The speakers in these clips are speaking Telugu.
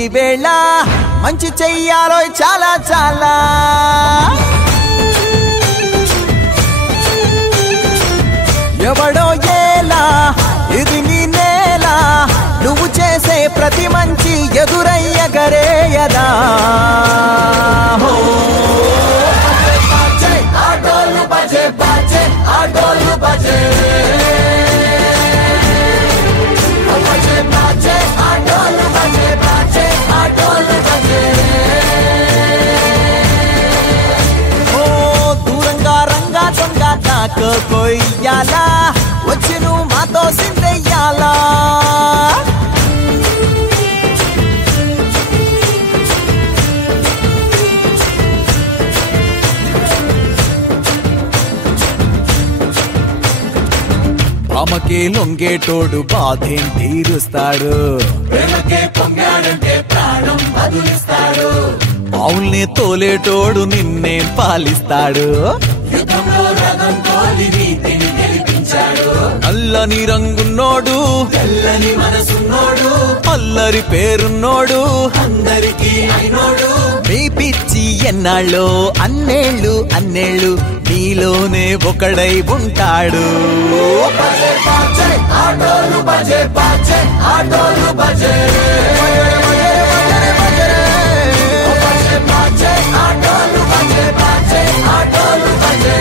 ఈ వేళ మంచి చెయ్యాలో చాలా చాలా ఎవడో ఏలా ఇది నీ నేల నువ్వు చేసే ప్రతి మంచి ఎదురయ్యగరేయదా ఆటోలు బజే బజే ఆటోలు బజే దూరంగా రంగా దొంగ నాకు కొయ్యాలా వచ్చి నువ్వు మాతో సిందెయ్యాలా ఆమెకే లొంగేటోడు బాధేం తీరుస్తాడు పొంగాడంటే ప్రాణం బదులిస్తాడు ఆవుల్ని తోలేటోడు నిన్నేం పాలిస్తాడు అల్లని రంగున్నోడు తెల్లని మనసున్నోడు అల్లరి పేరున్నోడు అందరికీ అయినోడు మీ పిచ్చి ఎన్నాళ్ళో అన్నేళ్ళు అన్నేళ్ళు నీలోనే ఒకడై ఉంటాడు ఆటోలు బజే బజే ఆటోలు బజే ఆటోలు బజే బజే ఆటోలు బజే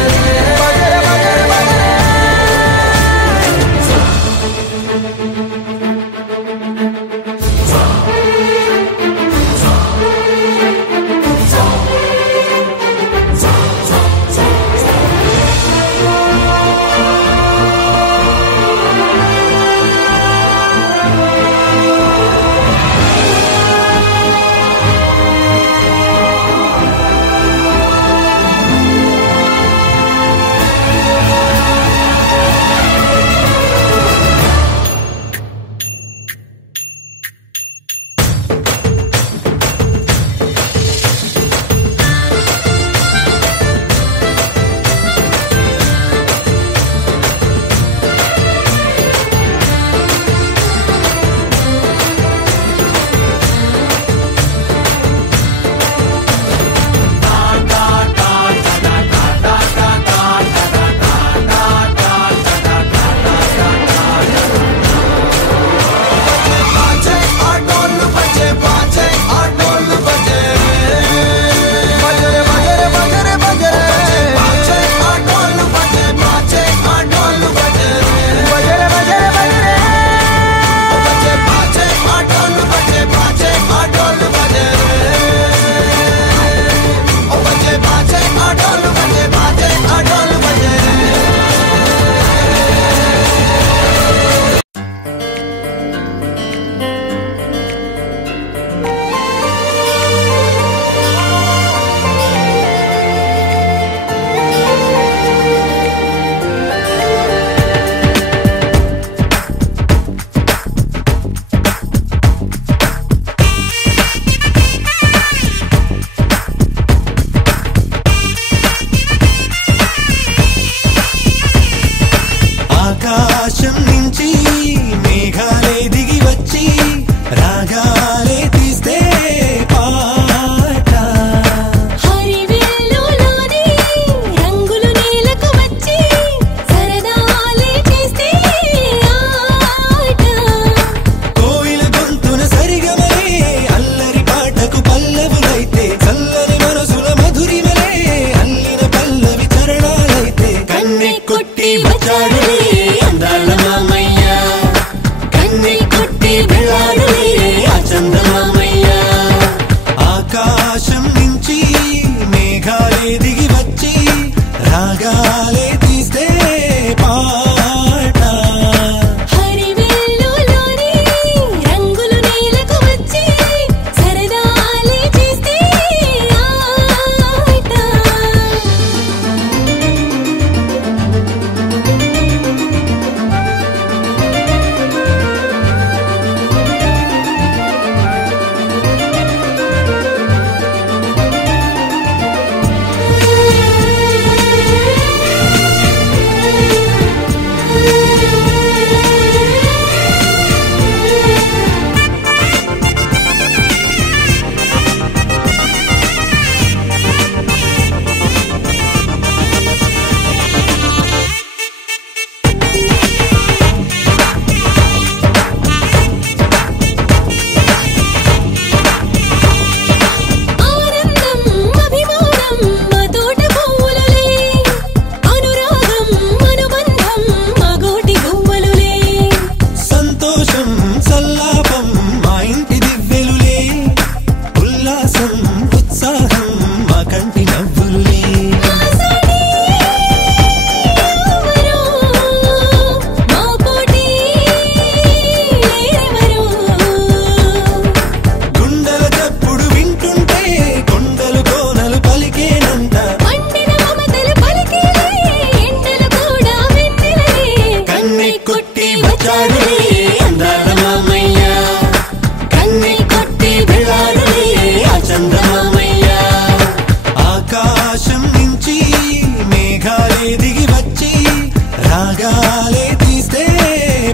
రాగాలే తీస్తే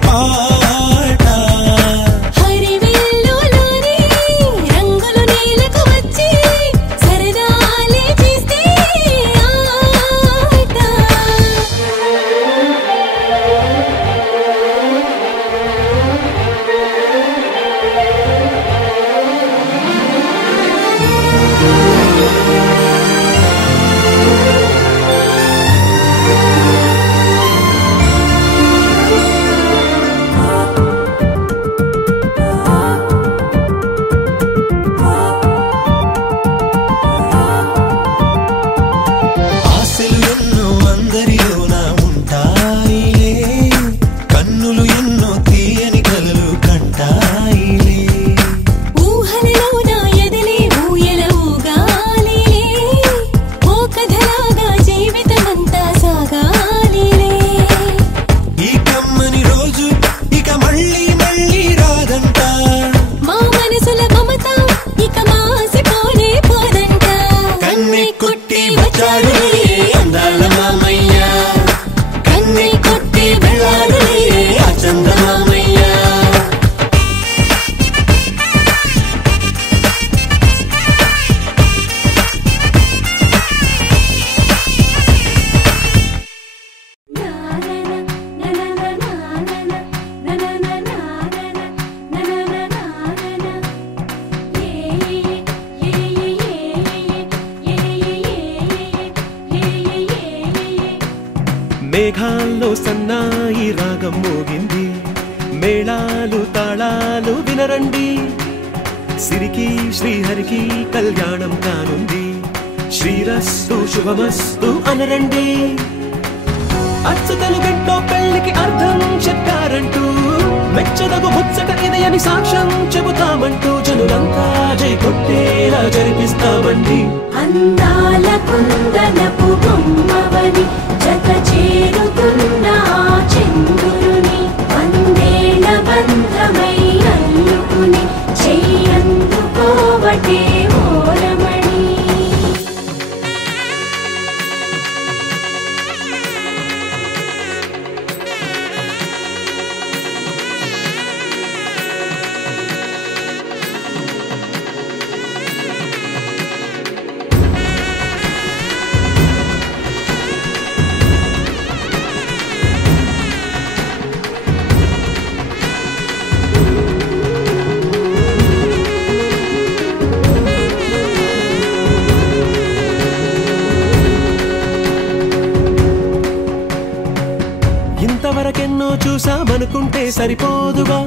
పాట హరివిల్లులోని రంగులు నేలకు వచ్చి సరదాలే చేస్తే ఆట ఆశలు ఎన్నో అందరిలోన ఉంటాయిలే కన్నులు ఎన్నో తీయని కలలు కంటాయిలే ఊహలలోన ఎదలే ఊయల ఊగాలిలే ఓ కథలాగా జీవితమంతా సాగాలిలే ఈ కమ్మని రోజు ఇక మళ్ళీ మళ్ళీ రాదంట మా మనసుల మమత ఇక మాసిపోనే పోదంట కన్నె కొట్టి వచ్చాడులే అందాల మామయ్య కన్నె కొట్టి వెళ్ళాడులే ఆ చందమామయ్య మేఘాల్లో సన్నాయి రాగం మోగింది మేళాలు తాళాలు వినరండి సిరికి శ్రీహరికి కళ్యాణం కానుంది శ్రీరస్తు శుభమస్తు అనరండి అచ్చతలు గంటో పెళ్లికి అర్థం చెప్పారంటూ మెచ్చదగు ముచ్చట ఇది అని సాక్ష్యం చెబుతామంటూ జనులంతా జై కొట్టేలా జరిపిస్తామండి అందాల కుందనపు బొమ్మవని జత చేరుతున్న ఆ చంద్రుని వందేళ్ల బంధమై అల్లుకుని చెయ్యందుకోవటే ఓరమణి ఇంతవరకెన్నో చూసామనుకుంటే సరిపోదుగా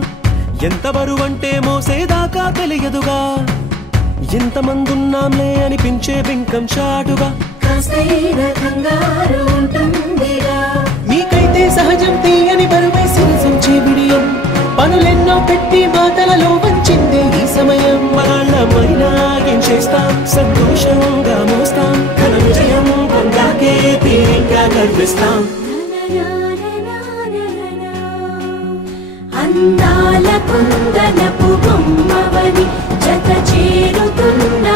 ఎంత బరువంటే మోసేదాకా తెలియదుగా ఇంతమందున్నాంలే అనిపించే బింకం చాటుగా కాస్తైన కంగారు ఉంటుందిగా మీకైతే సహజం తీయని బరువే సిరసించే బిడియం పనులెన్నో పెట్టి మాటలలో వంచిందే ఈ సమయం మనాళ్ళమైనా ఏం చేస్తాం సంతోషంగా మోస్తాం ఘన విజయం పొందాకే తీరిగ్గా కనిపిస్తాం అందాల కుందనపు బొమ్మవని జత చేరుతున్న